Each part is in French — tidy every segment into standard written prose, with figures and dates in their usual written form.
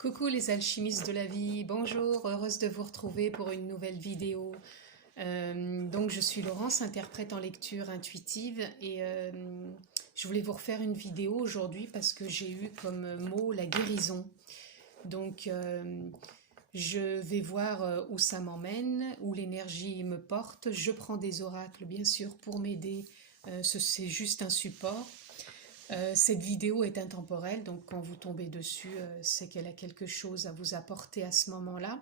Coucou les alchimistes de la vie, bonjour, heureuse de vous retrouver pour une nouvelle vidéo. Donc je suis Laurence, interprète en lecture intuitive et je voulais vous refaire une vidéo aujourd'hui parce que j'ai eu comme mot la guérison. Donc je vais voir où ça m'emmène, où l'énergie me porte. Je prends des oracles bien sûr pour m'aider, c'est juste un support. Cette vidéo est intemporelle, donc quand vous tombez dessus, c'est qu'elle a quelque chose à vous apporter à ce moment-là.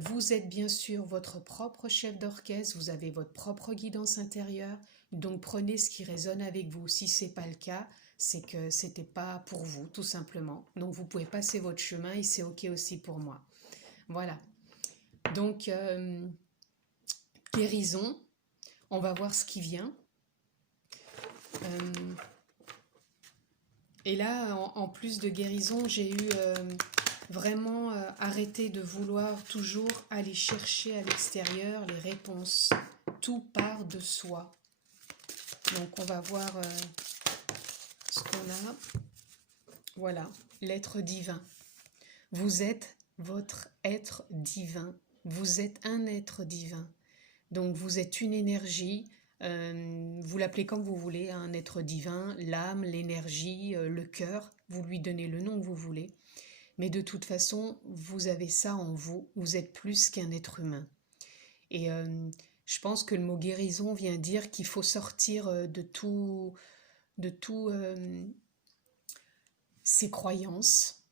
Vous êtes bien sûr votre propre chef d'orchestre, vous avez votre propre guidance intérieure, donc prenez ce qui résonne avec vous. Si ce n'est pas le cas, c'est que c'était pas pour vous, tout simplement. Donc vous pouvez passer votre chemin et c'est ok aussi pour moi. Voilà. Donc guérison, on va voir ce qui vient. Et là, en plus de guérison, j'ai eu vraiment arrêté de vouloir toujours aller chercher à l'extérieur les réponses. Tout part de soi. Donc on va voir ce qu'on a. Voilà, l'être divin. Vous êtes votre être divin. Vous êtes un être divin. Donc vous êtes une énergie. Vous l'appelez comme vous voulez, un être divin, l'âme, l'énergie, le cœur, vous lui donnez le nom que vous voulez. Mais de toute façon, vous avez ça en vous, vous êtes plus qu'un être humain. Et je pense que le mot guérison vient dire qu'il faut sortir de tout ces croyances,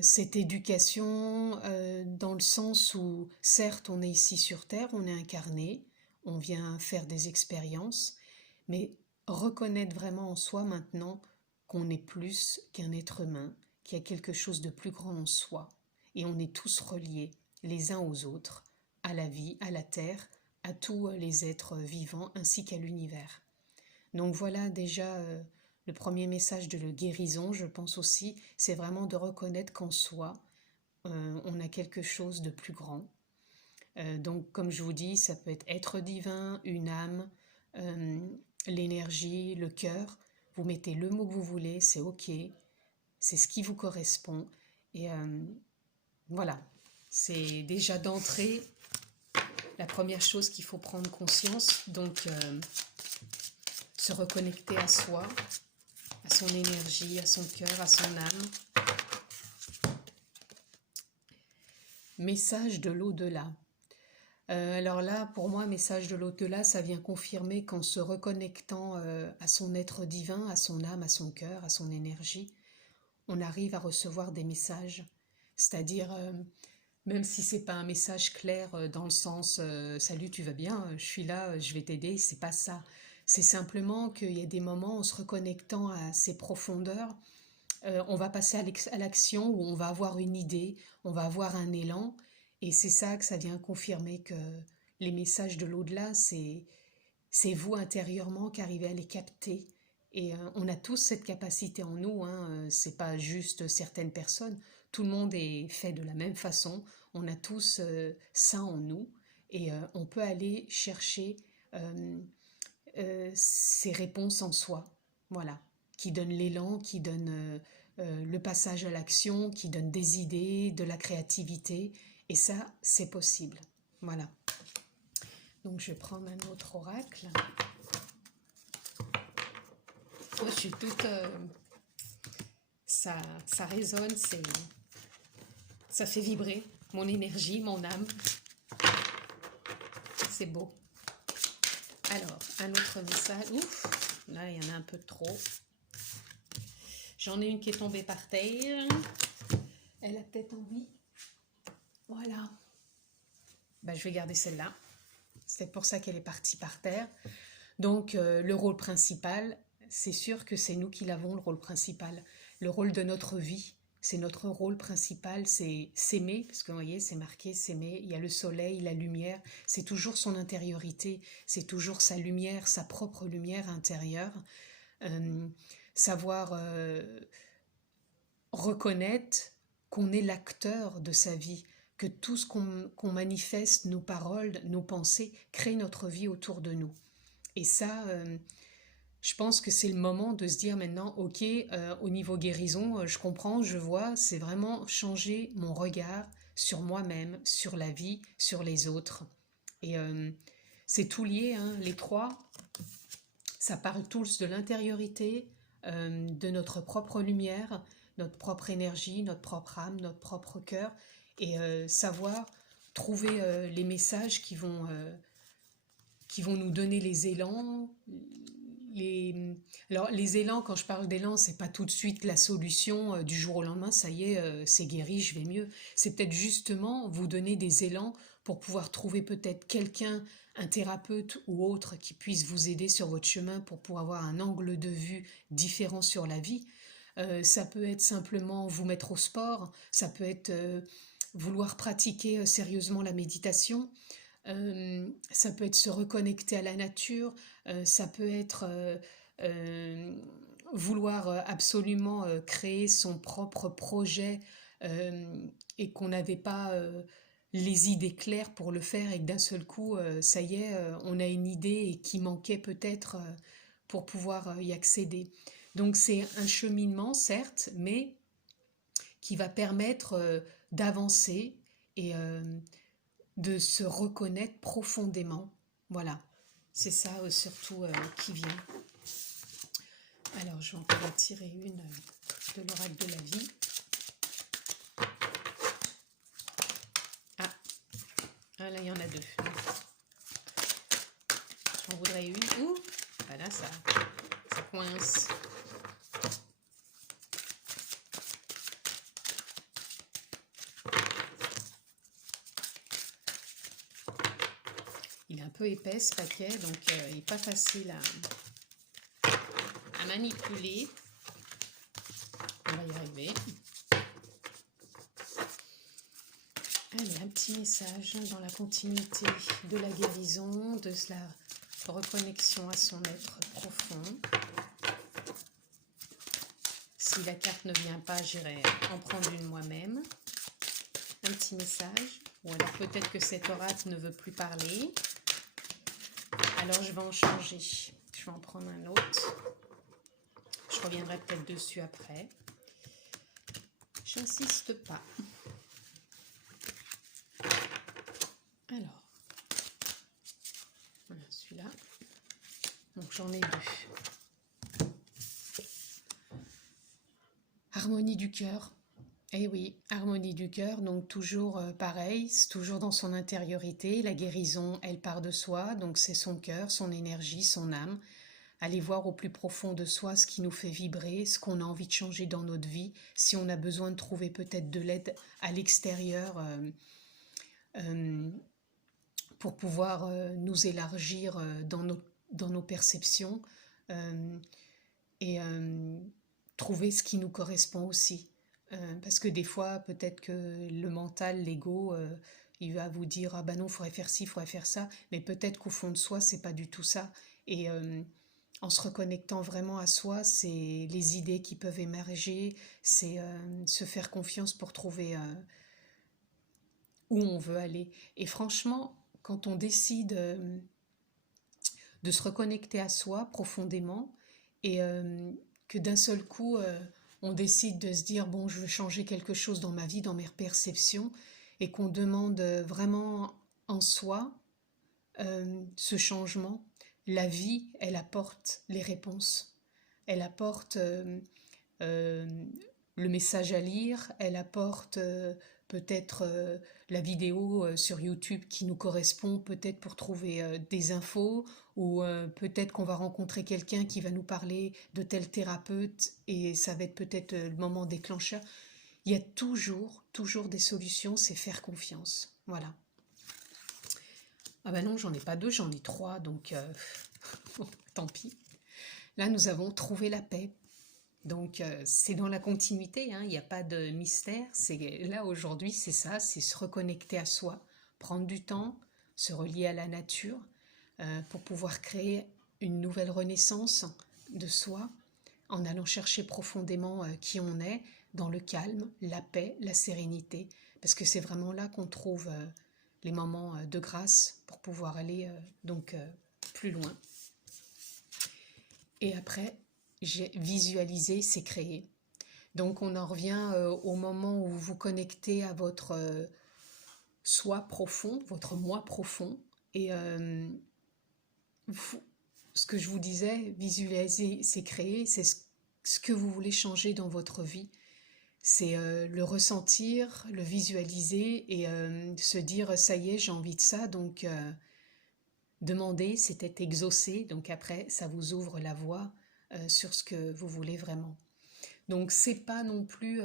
cette éducation, dans le sens où certes on est ici sur Terre, on est incarné, on vient faire des expériences, mais reconnaître vraiment en soi maintenant qu'on est plus qu'un être humain, qu'il y a quelque chose de plus grand en soi, et on est tous reliés les uns aux autres, à la vie, à la terre, à tous les êtres vivants ainsi qu'à l'univers. Donc voilà déjà le premier message de la guérison, je pense aussi, c'est vraiment de reconnaître qu'en soi, on a quelque chose de plus grand. Donc comme je vous dis, ça peut être divin, une âme, l'énergie, le cœur. Vous mettez le mot que vous voulez, c'est ok, c'est ce qui vous correspond. Et voilà, c'est déjà d'entrée la première chose qu'il faut prendre conscience. Donc se reconnecter à soi, à son énergie, à son cœur, à son âme. Message de l'au-delà. Alors là, pour moi, message de l'au-delà, ça vient confirmer qu'en se reconnectant à son être divin, à son âme, à son cœur, à son énergie, on arrive à recevoir des messages. C'est-à-dire, même si c'est pas un message clair dans le sens salut, tu vas bien, je suis là, je vais t'aider, c'est pas ça. C'est simplement qu'il y a des moments en se reconnectant à ces profondeurs, on va passer à l'action où on va avoir une idée, on va avoir un élan, et c'est ça que ça vient confirmer que les messages de l'au-delà, c'est vous intérieurement qui arrivez à les capter. Et on a tous cette capacité en nous, hein, c'est pas juste certaines personnes, tout le monde est fait de la même façon, on a tous ça en nous, et on peut aller chercher ces réponses en soi, voilà, qui donnent l'élan, qui donnent le passage à l'action, qui donnent des idées, de la créativité, et ça, c'est possible. Voilà. Donc je vais prendre un autre oracle. Oh, je suis toute... ça résonne, ça fait vibrer mon énergie, mon âme. C'est beau. Alors, un autre message. Ouf, là, il y en a un peu trop. J'en ai une qui est tombée par terre. Elle a peut-être envie. Voilà. Ben, je vais garder celle-là. C'est pour ça qu'elle est partie par terre. Donc, le rôle principal, c'est sûr que c'est nous qui l'avons, le rôle principal. Le rôle de notre vie, c'est notre rôle principal, c'est s'aimer, parce que vous voyez, c'est marqué s'aimer. Il y a le soleil, la lumière, c'est toujours son intériorité, c'est toujours sa lumière, sa propre lumière intérieure. Savoir reconnaître qu'on est l'acteur de sa vie, que tout ce qu'on manifeste, nos paroles, nos pensées, crée notre vie autour de nous. Et ça, je pense que c'est le moment de se dire maintenant, ok, au niveau guérison, je comprends, je vois, c'est vraiment changer mon regard sur moi-même, sur la vie, sur les autres. Et c'est tout lié, hein, les trois, ça parle tous de l'intériorité, de notre propre lumière, notre propre énergie, notre propre âme, notre propre cœur, et savoir trouver les messages qui vont nous donner les élans. Les... Alors, les élans, quand je parle d'élan, c'est pas tout de suite la solution du jour au lendemain, ça y est, c'est guéri, je vais mieux. C'est peut-être justement vous donner des élans pour pouvoir trouver peut-être quelqu'un, un thérapeute ou autre, qui puisse vous aider sur votre chemin pour pouvoir avoir un angle de vue différent sur la vie. Ça peut être simplement vous mettre au sport, ça peut être vouloir pratiquer sérieusement la méditation. Ça peut être se reconnecter à la nature, ça peut être euh, vouloir absolument créer son propre projet et qu'on n'avait pas les idées claires pour le faire et que d'un seul coup, ça y est, on a une idée et qui manquait peut-être pour pouvoir y accéder. Donc c'est un cheminement, certes, mais qui va permettre d'avancer et de se reconnaître profondément. Voilà, c'est ça surtout qui vient. Alors, je vais encore en tirer une de l'oracle de la vie. Ah, là, il y en a deux. J'en voudrais une. Ouh, voilà, ça coince. Il est un peu épais ce paquet, donc il n'est pas facile à manipuler. On va y arriver. Allez, un petit message dans la continuité de la guérison, de la reconnexion à son être profond. Si la carte ne vient pas, j'irai en prendre une moi-même. Un petit message. Ou alors peut-être que cet oracle ne veut plus parler. Alors je vais en changer. Je vais en prendre un autre. Je reviendrai peut-être dessus après. J'insiste pas. Alors, voilà celui-là. Donc j'en ai deux. Harmonie du cœur. Eh oui, harmonie du cœur, donc toujours pareil, c'est toujours dans son intériorité. La guérison, elle part de soi, donc c'est son cœur, son énergie, son âme. Aller voir au plus profond de soi ce qui nous fait vibrer, ce qu'on a envie de changer dans notre vie, si on a besoin de trouver peut-être de l'aide à l'extérieur pour pouvoir nous élargir dans nos perceptions et trouver ce qui nous correspond aussi. Parce que des fois, peut-être que le mental, l'ego, il va vous dire ah ben non, il faudrait faire ci, il faudrait faire ça, mais peut-être qu'au fond de soi, c'est pas du tout ça. Et en se reconnectant vraiment à soi, c'est les idées qui peuvent émerger, c'est se faire confiance pour trouver où on veut aller. Et franchement, quand on décide de se reconnecter à soi profondément et que d'un seul coup on décide de se dire bon je veux changer quelque chose dans ma vie, dans mes perceptions et qu'on demande vraiment en soi ce changement, la vie elle apporte les réponses, elle apporte euh, le message à lire, elle apporte peut-être la vidéo sur YouTube qui nous correspond peut-être pour trouver des infos ou peut-être qu'on va rencontrer quelqu'un qui va nous parler de tel thérapeute et ça va être peut-être le moment déclencheur. Il y a toujours des solutions, c'est faire confiance. Voilà. Ah ben non, j'en ai pas deux, j'en ai trois, donc bon, tant pis. Là, nous avons trouvé la paix. Donc c'est dans la continuité, hein, il n'y a pas de mystère. C'est là aujourd'hui, c'est ça, c'est se reconnecter à soi, prendre du temps, se relier à la nature pour pouvoir créer une nouvelle renaissance de soi en allant chercher profondément qui on est, dans le calme, la paix, la sérénité, parce que c'est vraiment là qu'on trouve les moments de grâce pour pouvoir aller donc plus loin. et après, j'ai visualisé, c'est créé. Donc on en revient au moment où vous vous connectez à votre soi profond, votre moi profond, et vous- ce que je vous disais, visualiser, c'est créer, c'est ce que vous voulez changer dans votre vie. C'est le ressentir, le visualiser et se dire ça y est, j'ai envie de ça, donc demander, c'était exaucer, donc après ça vous ouvre la voie sur ce que vous voulez vraiment. Donc c'est pas non plus,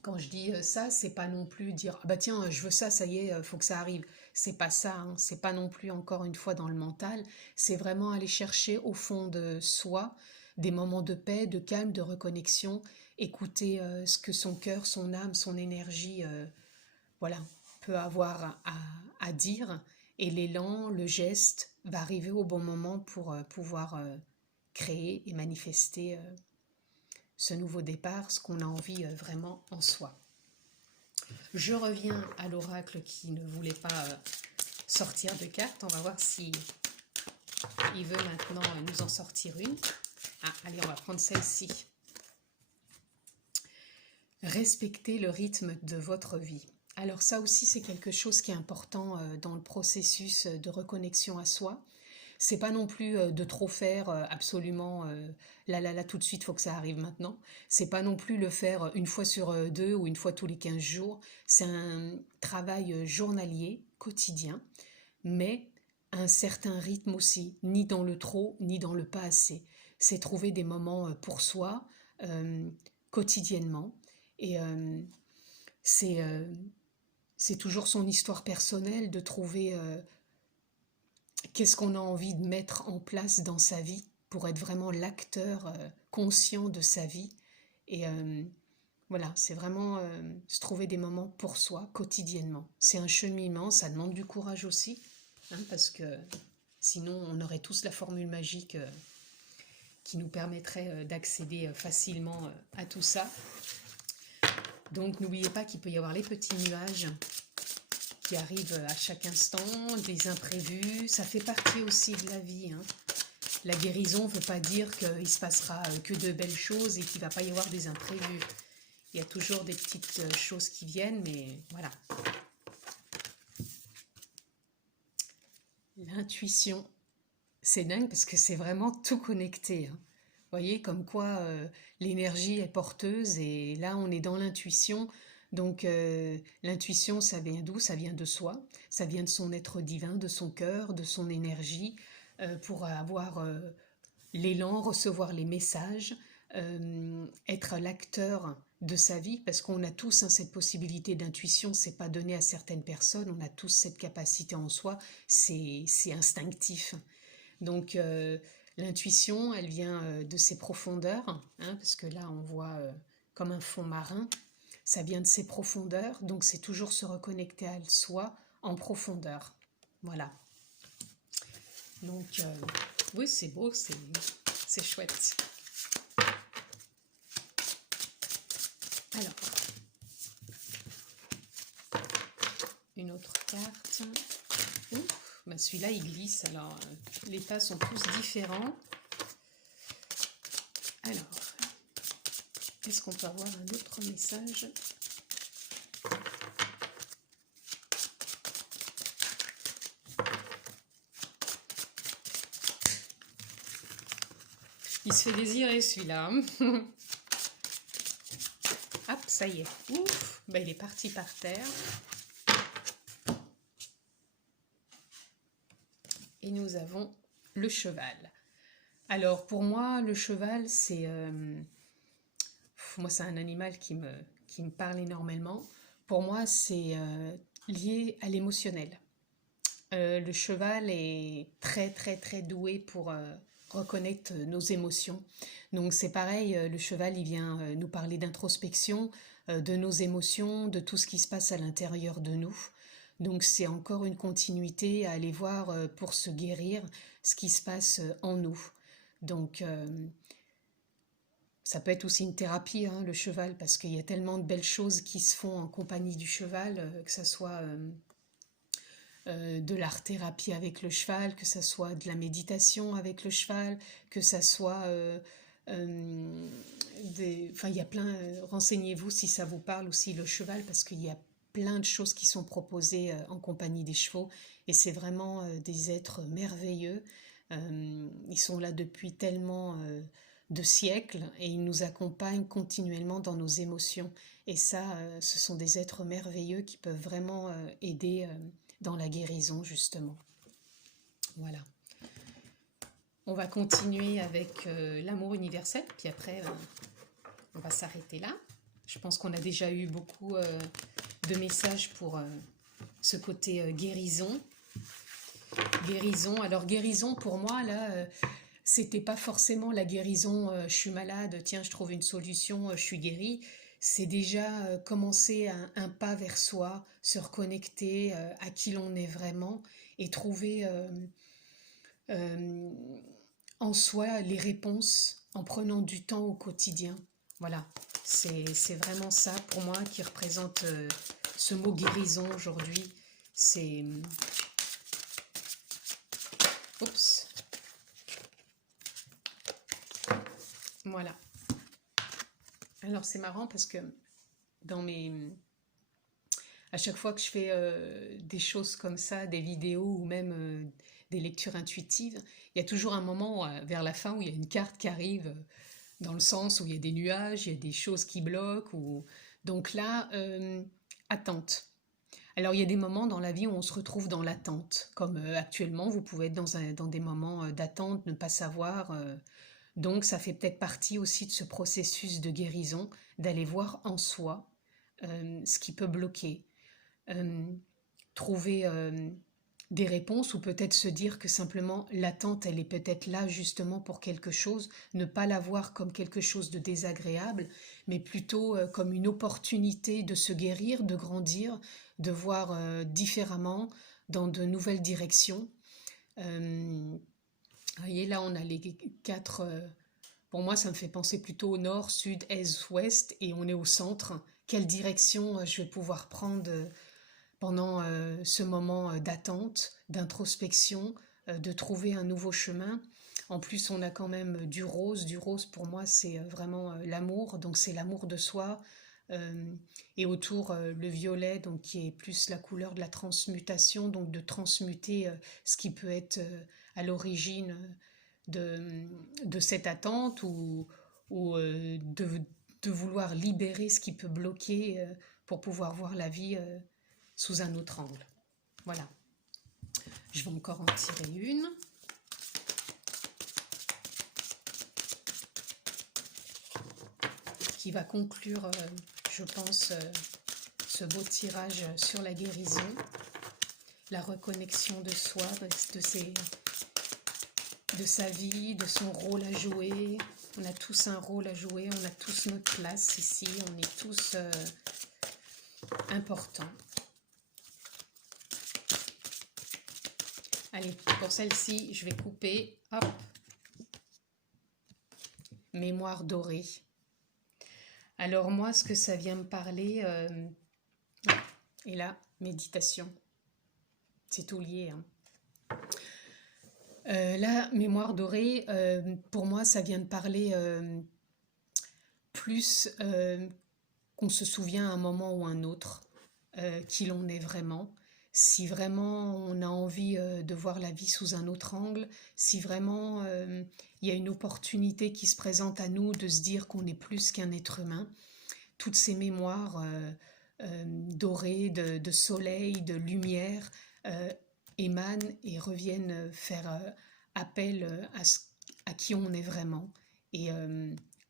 quand je dis ça, c'est pas non plus dire ah bah tiens je veux ça, ça y est, faut que ça arrive. C'est pas ça, hein. C'est pas non plus encore une fois dans le mental. C'est vraiment aller chercher au fond de soi des moments de paix, de calme, de reconnexion, écouter ce que son cœur, son âme, son énergie, voilà, peut avoir à dire. Et l'élan, le geste va arriver au bon moment pour pouvoir créer et manifester ce nouveau départ, ce qu'on a envie vraiment en soi. Je reviens à l'oracle qui ne voulait pas sortir de carte. On va voir si il veut maintenant nous en sortir une. Ah, allez, on va prendre celle-ci. Respectez le rythme de votre vie. Alors ça aussi, c'est quelque chose qui est important dans le processus de reconnexion à soi. C'est pas non plus de trop faire absolument là tout de suite, faut que ça arrive maintenant. C'est pas non plus le faire une fois sur deux ou une fois tous les 15 jours. C'est un travail journalier, quotidien, mais à un certain rythme aussi, ni dans le trop, ni dans le pas assez. C'est trouver des moments pour soi, euh, quotidiennement. Et c'est c'est toujours son histoire personnelle de trouver qu'est-ce qu'on a envie de mettre en place dans sa vie pour être vraiment l'acteur conscient de sa vie. Et voilà, c'est vraiment se trouver des moments pour soi quotidiennement. C'est un cheminement, ça demande du courage aussi, hein, parce que sinon on aurait tous la formule magique qui nous permettrait d'accéder facilement à tout ça. Donc n'oubliez pas qu'il peut y avoir les petits nuages qui arrivent à chaque instant, des imprévus, ça fait partie aussi de la vie, hein. La guérison ne veut pas dire qu'il se passera que de belles choses et qu'il ne va pas y avoir des imprévus. Il y a toujours des petites choses qui viennent, mais voilà. L'intuition, c'est dingue parce que c'est vraiment tout connecté, hein. Vous voyez, comme quoi l'énergie est porteuse et là on est dans l'intuition. Donc l'intuition, ça vient d'où? Ça vient de soi, ça vient de son être divin, de son cœur, de son énergie, pour avoir l'élan, recevoir les messages, être l'acteur de sa vie, parce qu'on a tous hein, cette possibilité d'intuition, c'est pas donné à certaines personnes, on a tous cette capacité en soi, c'est instinctif. Donc l'intuition, elle vient de ses profondeurs, hein, parce que là on voit comme un fond marin, ça vient de ses profondeurs, donc c'est toujours se reconnecter à soi en profondeur. Voilà. Donc oui, c'est beau, c'est chouette. Alors, une autre carte. Ben celui-là, il glisse. Alors, les tas sont tous différents. Alors, est-ce qu'on peut avoir un autre message? Il se fait désirer, celui-là. Hop, ça y est. Ouf, ben, il est parti par terre. Et nous avons le cheval. Alors, pour moi, le cheval, c'est... moi, c'est un animal qui me parle énormément. Pour moi, c'est lié à l'émotionnel. Le cheval est très très très doué pour reconnaître nos émotions. Donc c'est pareil, le cheval il vient nous parler d'introspection, de nos émotions, de tout ce qui se passe à l'intérieur de nous. Donc c'est encore une continuité à aller voir pour se guérir ce qui se passe en nous. Donc ça peut être aussi une thérapie, hein, le cheval, parce qu'il y a tellement de belles choses qui se font en compagnie du cheval, que ça soit de l'art-thérapie avec le cheval, que ça soit de la méditation avec le cheval, que ça soit enfin, il y a plein, renseignez-vous si ça vous parle aussi le cheval, parce qu'il y a plein de choses qui sont proposées en compagnie des chevaux, et c'est vraiment des êtres merveilleux. Ils sont là depuis tellement de siècles et ils nous accompagnent continuellement dans nos émotions. Et ça, ce sont des êtres merveilleux qui peuvent vraiment aider dans la guérison, justement. Voilà. On va continuer avec l'amour universel, puis après, on va s'arrêter là. Je pense qu'on a déjà eu beaucoup de messages pour ce côté guérison. Guérison. Alors, guérison, pour moi, là, c'était pas forcément la guérison, je suis malade, tiens, je trouve une solution, je suis guérie. C'est déjà commencer un pas vers soi, se reconnecter à qui l'on est vraiment et trouver euh, en soi les réponses en prenant du temps au quotidien. Voilà, c'est vraiment ça pour moi qui représente ce mot guérison aujourd'hui. C'est... Oups. Voilà. Alors c'est marrant parce que dans mes... à chaque fois que je fais des choses comme ça, des vidéos ou même des lectures intuitives, il y a toujours un moment vers la fin où il y a une carte qui arrive dans le sens où il y a des nuages, il y a des choses qui bloquent. Ou... Donc là, attente. Alors il y a des moments dans la vie où on se retrouve dans l'attente, comme actuellement vous pouvez être dans des moments d'attente, ne pas savoir. Donc ça fait peut-être partie aussi de ce processus de guérison, d'aller voir en soi ce qui peut bloquer, euh, trouver des réponses ou peut-être se dire que simplement l'attente, elle est peut-être là justement pour quelque chose, ne pas la voir comme quelque chose de désagréable, mais plutôt comme une opportunité de se guérir, de grandir, de voir différemment dans de nouvelles directions. Vous voyez, là, on a les quatre... pour moi, ça me fait penser plutôt au nord, sud, est, ouest, et on est au centre. Quelle direction je vais pouvoir prendre pendant ce moment d'attente, d'introspection, de trouver un nouveau chemin. En plus, on a quand même du rose. Du rose, pour moi, c'est vraiment l'amour. Donc, c'est l'amour de soi. Et autour, le violet, donc qui est plus la couleur de la transmutation, donc de transmuter ce qui peut être à l'origine de cette attente ou de vouloir libérer ce qui peut bloquer pour pouvoir voir la vie sous un autre angle. Voilà. Je vais encore en tirer une. Qui va conclure, je pense, ce beau tirage sur la guérison, la reconnexion de soi, de sa vie, de son rôle à jouer. On a tous un rôle à jouer, on a tous notre place ici, on est tous importants. Allez, pour celle-ci, je vais couper, hop, mémoire dorée. Alors moi, ce que ça vient me parler, et là, méditation, c'est tout lié. La mémoire dorée, pour moi, ça vient de parler plus qu'on se souvient à un moment ou un autre, qui l'on est vraiment. Si vraiment on a envie de voir la vie sous un autre angle, si vraiment il y a une opportunité qui se présente à nous de se dire qu'on est plus qu'un être humain, toutes ces mémoires dorées de soleil, de lumière, émanent et reviennent faire appel à qui on est vraiment et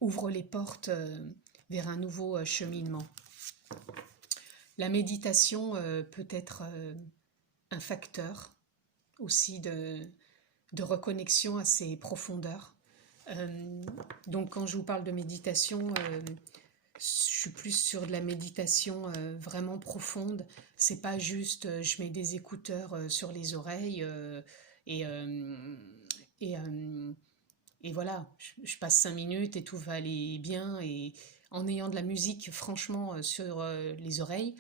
ouvrent les portes vers un nouveau cheminement. La méditation peut être un facteur aussi de reconnexion à ses profondeurs. Donc quand je vous parle de méditation, je suis plus sur de la méditation vraiment profonde. C'est pas juste je mets des écouteurs sur les oreilles et, et, et voilà, je passe 5 minutes et tout va aller bien. Et en ayant de la musique franchement sur les oreilles,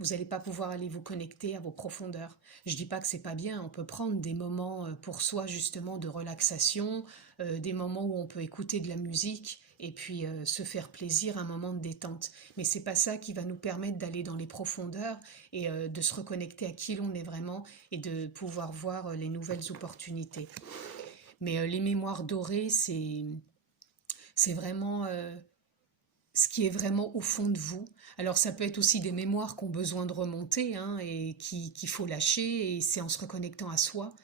Vous n'allez pas pouvoir aller vous connecter à vos profondeurs. Je dis pas que c'est pas bien, on peut prendre des moments pour soi justement de relaxation, des moments où on peut écouter de la musique et puis se faire plaisir, un moment de détente. Mais c'est pas ça qui va nous permettre d'aller dans les profondeurs et de se reconnecter à qui l'on est vraiment et de pouvoir voir les nouvelles opportunités. Mais les mémoires dorées, c'est vraiment ce qui est vraiment au fond de vous. Alors ça peut être aussi des mémoires qui ont besoin de remonter hein, et qu'il faut lâcher, et c'est en se reconnectant à soi.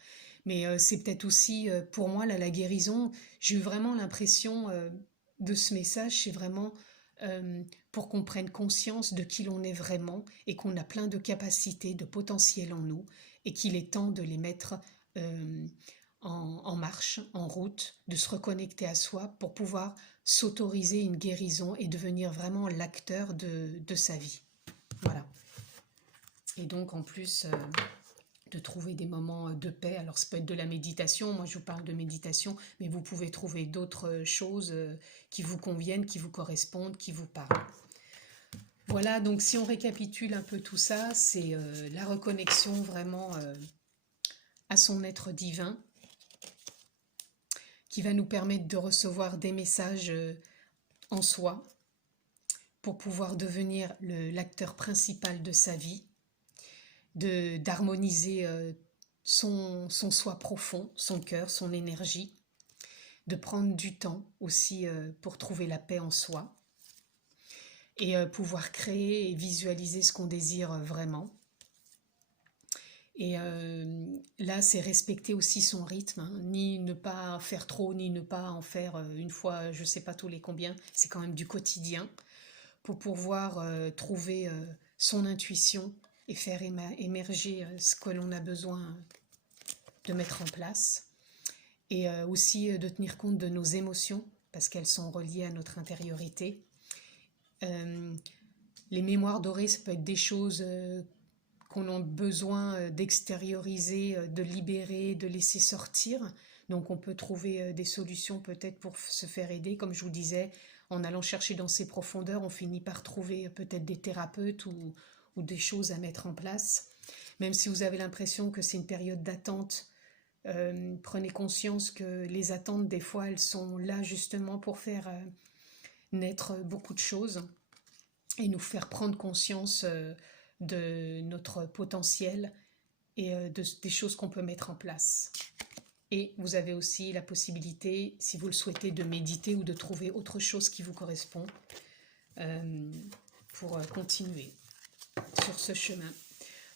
Mais c'est peut-être aussi, pour moi, là, la guérison, j'ai eu vraiment l'impression de ce message, c'est vraiment pour qu'on prenne conscience de qui l'on est vraiment et qu'on a plein de capacités, de potentiel en nous, et qu'il est temps de les mettre euh, en marche, en route, de se reconnecter à soi pour pouvoir s'autoriser une guérison et devenir vraiment l'acteur de sa vie. Voilà. Et donc en plus de trouver des moments de paix, alors ça peut être de la méditation, moi je vous parle de méditation, mais vous pouvez trouver d'autres choses qui vous conviennent, qui vous correspondent, qui vous parlent. Voilà, donc si on récapitule un peu tout ça, c'est la reconnexion vraiment à son être divin, qui va nous permettre de recevoir des messages en soi pour pouvoir devenir l'acteur principal de sa vie, d'harmoniser son soi profond, son cœur, son énergie, de prendre du temps aussi pour trouver la paix en soi et pouvoir créer et visualiser ce qu'on désire vraiment. Et là, c'est respecter aussi son rythme, hein, ni ne pas faire trop, ni ne pas en faire une fois, je ne sais pas tous les combien, c'est quand même du quotidien, pour pouvoir trouver son intuition et faire émerger ce que l'on a besoin de mettre en place. Et aussi de tenir compte de nos émotions, parce qu'elles sont reliées à notre intériorité. Les mémoires dorées, ça peut être des choses qu'on a besoin d'extérioriser, de libérer, de laisser sortir. Donc on peut trouver des solutions peut-être pour se faire aider. Comme je vous disais, en allant chercher dans ces profondeurs, on finit par trouver peut-être des thérapeutes ou des choses à mettre en place. Même si vous avez l'impression que c'est une période d'attente, prenez conscience que les attentes, des fois, elles sont là justement pour faire naître beaucoup de choses et nous faire prendre conscience de notre potentiel et des choses qu'on peut mettre en place. Et vous avez aussi la possibilité, si vous le souhaitez, de méditer ou de trouver autre chose qui vous correspond pour continuer sur ce chemin.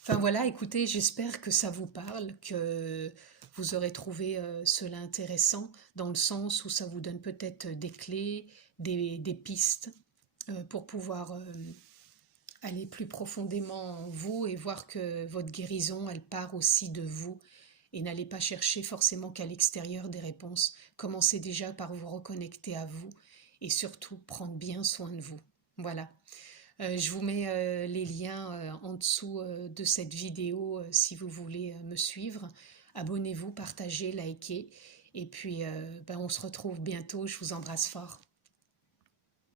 Enfin voilà, écoutez, j'espère que ça vous parle, que vous aurez trouvé cela intéressant, dans le sens où ça vous donne peut-être des clés, des pistes pour pouvoir aller plus profondément en vous et voir que votre guérison, elle part aussi de vous. Et n'allez pas chercher forcément qu'à l'extérieur des réponses. Commencez déjà par vous reconnecter à vous et surtout prendre bien soin de vous. Voilà. Je vous mets les liens en dessous de cette vidéo si vous voulez me suivre. Abonnez-vous, partagez, likez. Et puis on se retrouve bientôt. Je vous embrasse fort.